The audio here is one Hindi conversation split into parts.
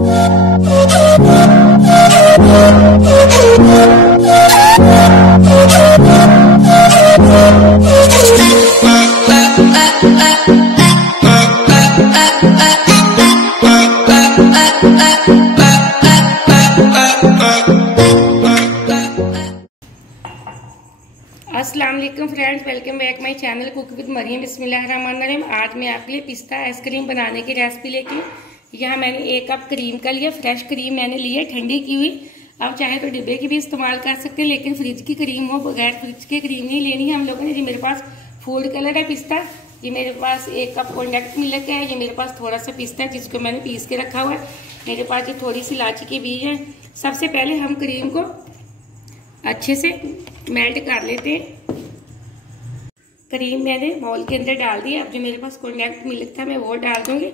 अस्सलाम वालेकुम friends, welcome back my channel cook with Mariam. बिस्मिल्लाहिर्रहमानिर्रहीम। आज मैं आपके लिए पिस्ता आइसक्रीम बनाने की रेसिपी लेके यहाँ मैंने 1 कप क्रीम का लिया। फ्रेश क्रीम मैंने ली है, ठंडी की हुई। अब चाहे तो डिब्बे की भी इस्तेमाल कर सकते हैं, लेकिन फ्रिज की क्रीम हो, बगैर फ्रिज की क्रीम नहीं लेनी है हम लोगों ने। जी मेरे पास फूड कलर है पिस्ता, ये मेरे पास 1 कप कॉन्डेक्ट मिल्क है, ये मेरे पास थोड़ा सा पिस्ता है जिसको मैंने पीस के रखा हुआ है, मेरे पास ये थोड़ी सी इलायची के बीज है। सबसे पहले हम क्रीम को अच्छे से मेल्ट कर लेते हैं। क्रीम मैंने बाउल के अंदर डाल दी। अब जो मेरे पास कॉन्डेक्ट मिल्क था मैं वो डाल दूंगी।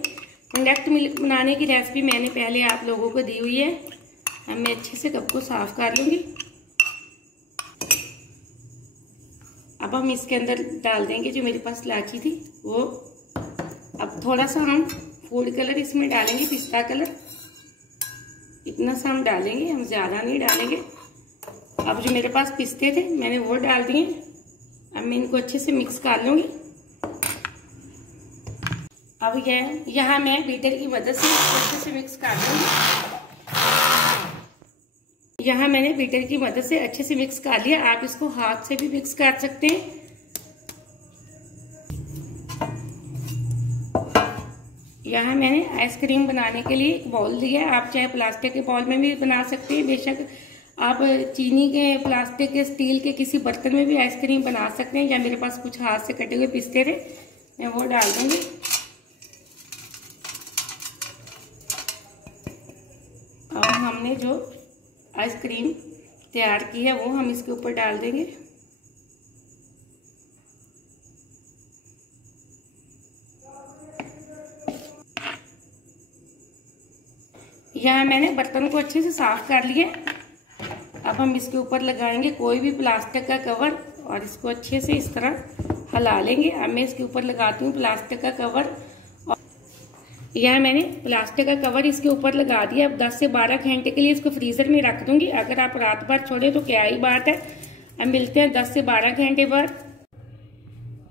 कॉन्डेक्ट मिल्क बनाने की रेसिपी मैंने पहले आप लोगों को दी हुई है। अब मैं अच्छे से कप को साफ कर लूंगी। अब हम इसके अंदर डाल देंगे जो मेरे पास इलायची थी वो। अब थोड़ा सा हम फूड कलर इसमें डालेंगे, पिस्ता कलर इतना सा हम डालेंगे, हम ज्यादा नहीं डालेंगे। अब जो मेरे पास पिस्ते थे मैंने वो डाल दिए। अब मैं इनको अच्छे से मिक्स कर लूंगी। अब यहाँ मैं बीटर की मदद से अच्छे से मिक्स कर लूंगी। यहाँ मैंने बीटर की मदद से अच्छे से मिक्स कर लिया। आप इसको हाथ से भी मिक्स कर सकते हैं। यहाँ मैंने आइसक्रीम बनाने के लिए एक बाउल लिया है। आप चाहे प्लास्टिक के बाउल में भी बना सकते हैं, बेशक आप चीनी के, प्लास्टिक के, स्टील के किसी बर्तन में भी आइसक्रीम बना सकते हैं। या मेरे पास कुछ हाथ से कटे हुए पिस्ते थे, मैं वो डाल दूंगी। अब हमने जो आइसक्रीम तैयार की है वो हम इसके ऊपर डाल देंगे। यहाँ मैंने बर्तन को अच्छे से साफ कर लिया। अब हम इसके ऊपर लगाएंगे कोई भी प्लास्टिक का कवर और इसको अच्छे से इस तरह हिला लेंगे। अब मैं इसके ऊपर लगाती हूँ प्लास्टिक का कवर। और यहाँ मैंने प्लास्टिक का कवर इसके ऊपर लगा दिया। अब 10 से 12 घंटे के लिए इसको फ्रीजर में रख दूंगी। अगर आप रात भर छोड़े तो क्या ही बात है। अब मिलते हैं 10 से 12 घंटे बाद।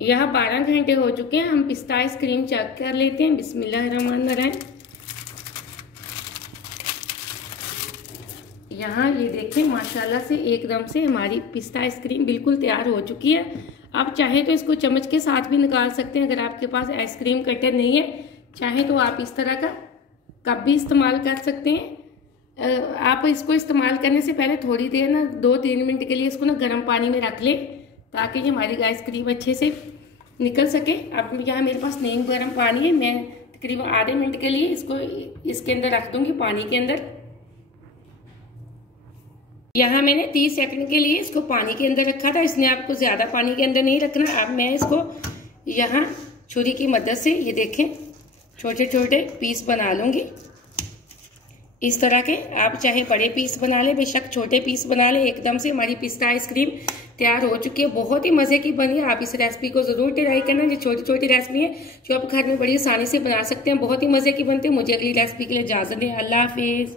यहाँ 12 घंटे हो चुके हैं। हम पिस्ता आइसक्रीम चेक कर लेते हैं। बिस्मिल्लाहिर्रहमानिर्रहीम। यहाँ ये देखें, माशाल्लाह से एकदम से हमारी पिस्ता आइसक्रीम बिल्कुल तैयार हो चुकी है। आप चाहे तो इसको चम्मच के साथ भी निकाल सकते हैं। अगर आपके पास आइसक्रीम कटर नहीं है, चाहे तो आप इस तरह का कप भी इस्तेमाल कर सकते हैं। आप इसको इस्तेमाल करने से पहले थोड़ी देर ना 2-3 मिनट के लिए इसको ना गर्म पानी में रख लें, ताकि हमारी आइसक्रीम अच्छे से निकल सके। अब यहाँ मेरे पास नीम गर्म पानी है, मैं तकरीबन आधे मिनट के लिए इसको इसके अंदर रख दूंगी, पानी के अंदर। यहाँ मैंने 30 सेकंड के लिए इसको पानी के अंदर रखा था, इसने आपको ज्यादा पानी के अंदर नहीं रखना। अब मैं इसको यहाँ छुरी की मदद से ये देखें छोटे छोटे पीस बना लूंगी इस तरह के। आप चाहे बड़े पीस बना ले, बेशक छोटे पीस बना ले। एकदम से हमारी पिस्ता आइसक्रीम तैयार हो चुकी है, बहुत ही मजे की बनी है। आप इस रेसिपी को जरूर ट्राई करना। ये छोटी छोटी रेसिपी है जो आप घर में बड़ी आसानी से बना सकते हैं, बहुत ही मजे की बनती है। मुझे अगली रेसिपी के लिए इजाजत दें। अल्लाह हाफिज।